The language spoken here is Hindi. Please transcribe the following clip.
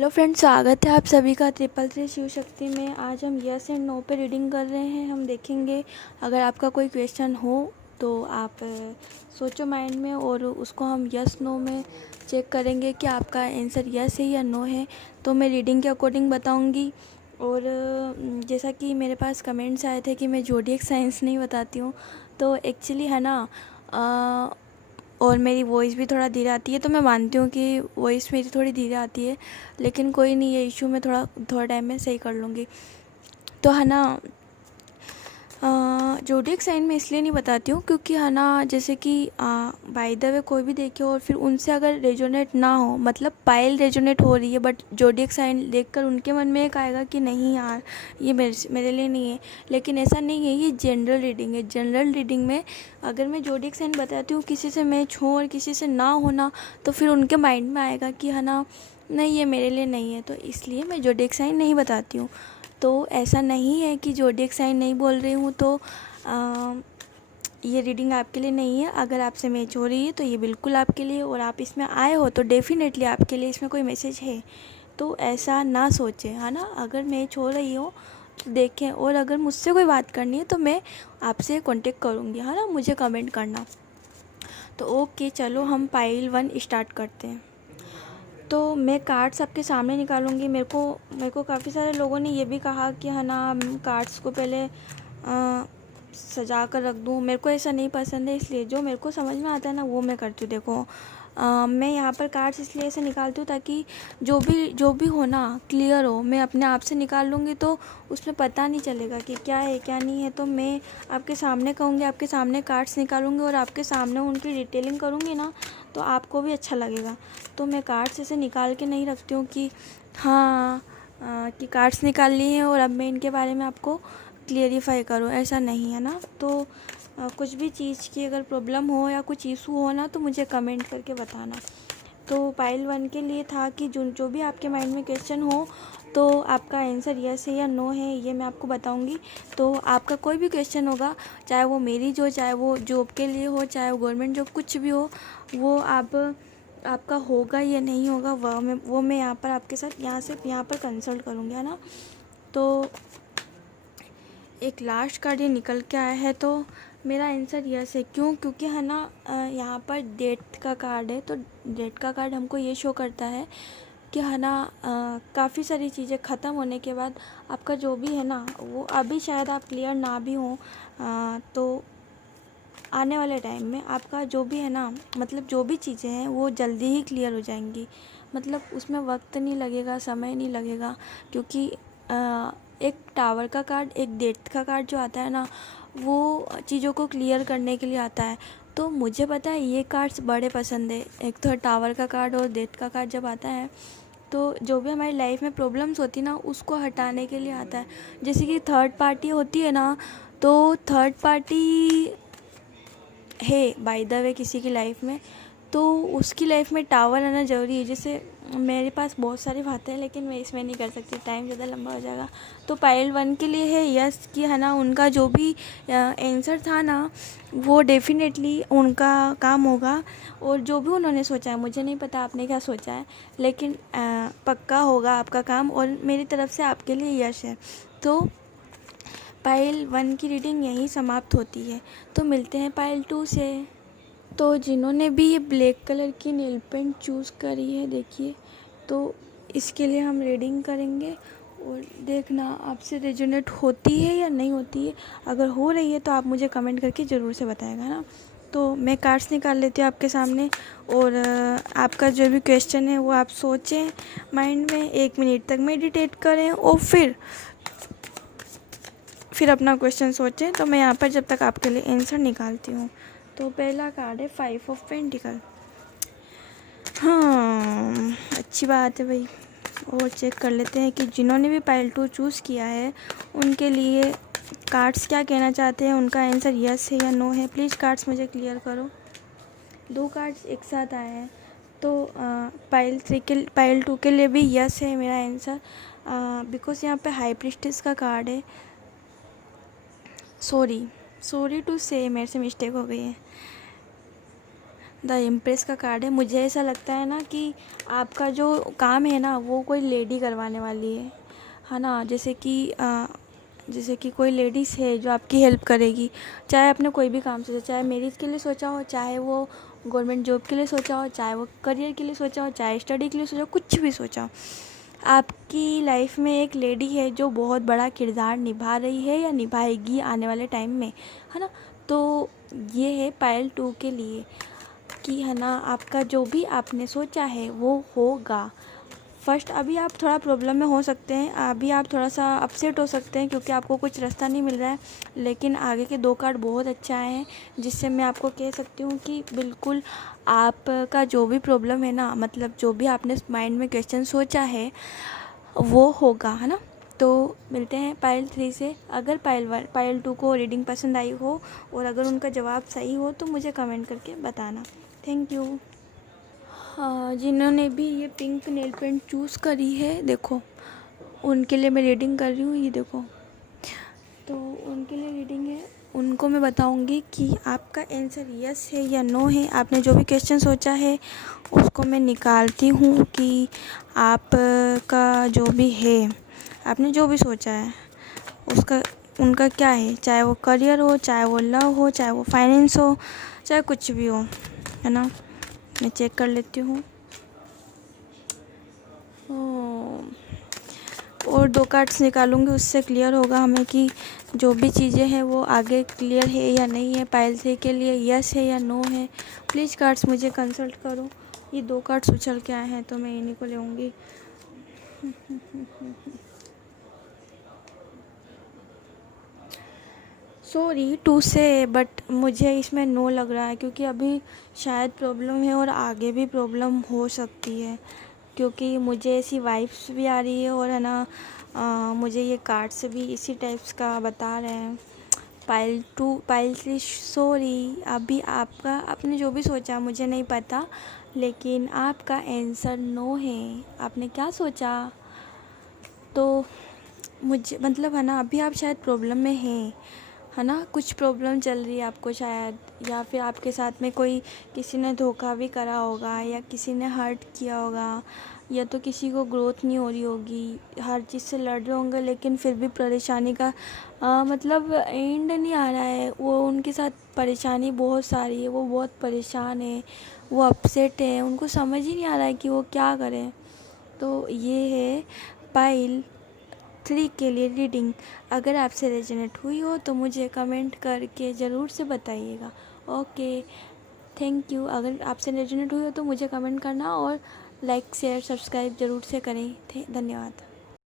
हेलो फ्रेंड्स, स्वागत है आप सभी का 333 शिव शक्ति में। आज हम यस एंड नो पे रीडिंग कर रहे हैं। हम देखेंगे अगर आपका कोई क्वेश्चन हो तो आप सोचो माइंड में और उसको हम यस नो में चेक करेंगे कि आपका आंसर यस है या नो है। तो मैं रीडिंग के अकॉर्डिंग बताऊंगी। और जैसा कि मेरे पास कमेंट्स आए थे कि मैं ज़ोडिएक साइंस नहीं बताती हूँ, तो एक्चुअली है ना, और मेरी वॉइस भी थोड़ा धीरे आती है, तो मैं मानती हूँ कि वॉइस मेरी थोड़ी धीरे आती है, लेकिन कोई नहीं, ये इशू मैं थोड़ा टाइम में सही कर लूँगी। तो है ना, ज़ोडिएक साइन में इसलिए नहीं बताती हूँ क्योंकि है ना, जैसे कि बाय द वे कोई भी देखे और फिर उनसे अगर रेजोनेट ना हो, मतलब पायल रेजोनेट हो रही है बट ज़ोडिएक साइन देखकर उनके मन में एक आएगा कि नहीं यार, ये मेरे लिए नहीं है। लेकिन ऐसा नहीं है, ये जनरल रीडिंग है। जनरल रीडिंग में अगर मैं ज़ोडिएक साइन बताती हूँ, किसी से मैच हो और किसी से ना होना, तो फिर उनके माइंड में आएगा कि है ना, नहीं ये मेरे लिए नहीं है। तो इसलिए मैं ज़ोडिएक साइन नहीं बताती हूँ। तो ऐसा नहीं है कि ज़ोडिएक साइन नहीं बोल रही हूँ तो ये रीडिंग आपके लिए नहीं है। अगर आपसे मैच हो रही है तो ये बिल्कुल आपके लिए, और आप इसमें आए हो तो डेफिनेटली आपके लिए इसमें कोई मैसेज है। तो ऐसा ना सोचें, है ना। अगर मैच हो रही हो तो देखें, और अगर मुझसे कोई बात करनी है तो मैं आपसे कांटेक्ट करूँगी, है ना, मुझे कमेंट करना। तो ओके, चलो हम पाइल 1 स्टार्ट करते हैं। तो मैं कार्ड्स आपके सामने निकालूंगी। मेरे को काफ़ी सारे लोगों ने ये भी कहा कि है ना, कार्ड्स को पहले सजा कर रख दूँ। मेरे को ऐसा नहीं पसंद है, इसलिए जो मेरे को समझ में आता है ना वो मैं करती हूँ। देखो, मैं यहाँ पर कार्ड्स इसलिए ऐसे निकालती हूँ ताकि जो भी हो ना क्लियर हो। मैं अपने आप से निकाल लूँगी तो उसमें पता नहीं चलेगा कि क्या है क्या नहीं है। तो मैं आपके सामने कहूँगी, आपके सामने कार्ड्स निकालूँगी और आपके सामने उनकी डिटेलिंग करूँगी ना, तो आपको भी अच्छा लगेगा। तो मैं कार्ड्स ऐसे निकाल के नहीं रखती हूँ कि हाँ कि कार्ड्स निकाल ली हैं और अब मैं इनके बारे में आपको क्लियरिफाई करूँ, ऐसा नहीं है ना। तो कुछ भी चीज़ की अगर प्रॉब्लम हो या कुछ इशू हो ना, तो मुझे कमेंट करके बताना। तो पाइल 1 के लिए था कि जो भी आपके माइंड में क्वेश्चन हो तो आपका आंसर यस है या नो है, ये मैं आपको बताऊंगी। तो आपका कोई भी क्वेश्चन होगा, चाहे वो मैरिज हो, चाहे वो जॉब के लिए हो, चाहे वो गवर्नमेंट जॉब, कुछ भी हो, वो आपका होगा या नहीं होगा, वो मैं यहाँ पर आपके साथ यहाँ पर कंसल्ट करूँगी, है ना। तो एक लास्ट कार्ड ये निकल के आया है, तो मेरा आंसर यस है। क्यों? क्योंकि है ना, यहाँ पर डेथ का कार्ड है, तो डेथ का कार्ड हमको ये शो करता है कि है ना, काफ़ी सारी चीज़ें ख़त्म होने के बाद आपका जो भी है ना, वो अभी शायद आप क्लियर ना भी हों, तो आने वाले टाइम में आपका जो भी है ना, मतलब जो भी चीज़ें हैं वो जल्दी ही क्लियर हो जाएंगी। मतलब उसमें वक्त नहीं लगेगा, समय नहीं लगेगा। क्योंकि एक टावर का कार्ड, एक डेथ का कार्ड जो आता है ना, वो चीज़ों को क्लियर करने के लिए आता है। तो मुझे पता है ये कार्ड्स बड़े पसंद है। एक तो टावर का कार्ड और डेथ का कार्ड जब आता है, तो जो भी हमारी लाइफ में प्रॉब्लम्स होती है ना, उसको हटाने के लिए आता है। जैसे कि थर्ड पार्टी होती है ना, तो थर्ड पार्टी है बाय द वे किसी की लाइफ में, तो उसकी लाइफ में टावर आना ज़रूरी है। जैसे मेरे पास बहुत सारी बातें हैं, लेकिन मैं इसमें नहीं कर सकती, टाइम ज़्यादा लंबा हो जाएगा। तो पाइल 1 के लिए है यस कि है ना, उनका जो भी आंसर था ना, वो डेफिनेटली उनका काम होगा। और जो भी उन्होंने सोचा है, मुझे नहीं पता आपने क्या सोचा है, लेकिन पक्का होगा आपका काम, और मेरी तरफ से आपके लिए यश है। तो पाइल 1 की रीडिंग यहीं समाप्त होती है। तो मिलते हैं पाइल 2 से। तो जिन्होंने भी ये ब्लैक कलर की नेल पेंट चूज़ करी है, देखिए, तो इसके लिए हम रीडिंग करेंगे और देखना आपसे रेजोनेट होती है या नहीं होती है। अगर हो रही है तो आप मुझे कमेंट करके ज़रूर से बताएगा ना। तो मैं कार्ड्स निकाल लेती हूँ आपके सामने, और आपका जो भी क्वेश्चन है वो आप सोचें माइंड में, 1 मिनट तक मेडिटेट करें और फिर अपना क्वेश्चन सोचें। तो मैं यहाँ पर जब तक आपके लिए आंसर निकालती हूँ। तो पहला कार्ड है 5 ऑफ पेंटिकल। हाँ, अच्छी बात है भाई। और चेक कर लेते हैं कि जिन्होंने भी पाइल 2 चूज़ किया है उनके लिए कार्ड्स क्या कहना चाहते हैं, उनका आंसर यस है या नो है। प्लीज़ कार्ड्स मुझे क्लियर करो। 2 कार्ड्स एक साथ आए हैं, तो पाइल 2 के लिए भी यस है मेरा आंसर, बिकॉज यहाँ पे हाई प्रीस्टेस का कार्ड है। सॉरी टू से, मेरे से मिस्टेक हो गई है। द एम्प्रेस का कार्ड है। मुझे ऐसा लगता है ना कि आपका जो काम है ना वो कोई लेडी करवाने वाली है ना। जैसे कि कोई लेडीज़ है जो आपकी हेल्प करेगी, चाहे आपने कोई भी काम सोचा, चाहे मैरिज के लिए सोचा हो, चाहे वो गवर्नमेंट जॉब के लिए सोचा हो, चाहे वो करियर के लिए सोचा हो, चाहे स्टडी के लिए सोचा हो, कुछ भी सोचा हो, आपकी लाइफ में एक लेडी है जो बहुत बड़ा किरदार निभा रही है या निभाएगी आने वाले टाइम में, है ना। तो ये है पायल 2 के लिए कि है ना, आपका जो भी आपने सोचा है वो होगा। फर्स्ट अभी आप थोड़ा प्रॉब्लम में हो सकते हैं, अभी आप थोड़ा सा अपसेट हो सकते हैं क्योंकि आपको कुछ रास्ता नहीं मिल रहा है, लेकिन आगे के 2 कार्ड बहुत अच्छे आए हैं जिससे मैं आपको कह सकती हूँ कि बिल्कुल आपका जो भी प्रॉब्लम है ना, मतलब जो भी आपने माइंड में क्वेश्चन सोचा है वो होगा, है ना। तो मिलते हैं पायल 3 से। अगर पायल 2 को रीडिंग पसंद आई हो और अगर उनका जवाब सही हो तो मुझे कमेंट करके बताना। Thank you. हाँ, जिन्होंने भी ये पिंक नेल पेंट चूज़ करी है, देखो उनके लिए मैं रीडिंग कर रही हूँ, ये देखो। तो उनके लिए रीडिंग है, उनको मैं बताऊँगी कि आपका आंसर यस है या नो है। आपने जो भी क्वेश्चन सोचा है उसको मैं निकालती हूँ कि आपका जो भी है, आपने जो भी सोचा है उसका उनका क्या है, चाहे वो करियर हो, चाहे वो लव हो, चाहे वो फाइनेंस हो, चाहे कुछ भी हो, है ना। मैं चेक कर लेती हूँ। और 2 कार्ड्स निकालूंगी, उससे क्लियर होगा हमें कि जो भी चीज़ें हैं वो आगे क्लियर है या नहीं है। पायल 3 के लिए यस है या नो है। प्लीज़ कार्ड्स मुझे कंसल्ट करो। ये 2 कार्ड्स उछल के आए हैं तो मैं इन्हीं को लेऊँगी। सॉरी टू से, बट मुझे इसमें नो लग रहा है क्योंकि अभी शायद प्रॉब्लम है और आगे भी प्रॉब्लम हो सकती है, क्योंकि मुझे ऐसी वाइब्स भी आ रही है और है ना, मुझे ये कार्ड्स भी इसी टाइप्स का बता रहे हैं। पायल 2 पायल 3 सॉरी, अभी आपका आपने जो भी सोचा मुझे नहीं पता, लेकिन आपका आंसर नो है। आपने क्या सोचा? तो मुझे मतलब है ना, अभी आप शायद प्रॉब्लम में हैं, है ना। कुछ प्रॉब्लम चल रही है आपको शायद, या फिर आपके साथ में कोई किसी ने धोखा भी करा होगा या किसी ने हर्ट किया होगा, या तो किसी को ग्रोथ नहीं हो रही होगी, हर चीज़ से लड़ रहे होंगे लेकिन फिर भी परेशानी का मतलब एंड नहीं आ रहा है। वो उनके साथ परेशानी बहुत सारी है, वो बहुत परेशान है, वो अपसेट है, उनको समझ ही नहीं आ रहा है कि वो क्या करें। तो ये है पायल 3 के लिए रीडिंग। अगर आपसे रेजोनेट हुई हो तो मुझे कमेंट करके ज़रूर से बताइएगा। Okay, thank you. अगर आपसे रेजोनेट हुई हो तो मुझे कमेंट करना और लाइक शेयर सब्सक्राइब ज़रूर से करें। धन्यवाद।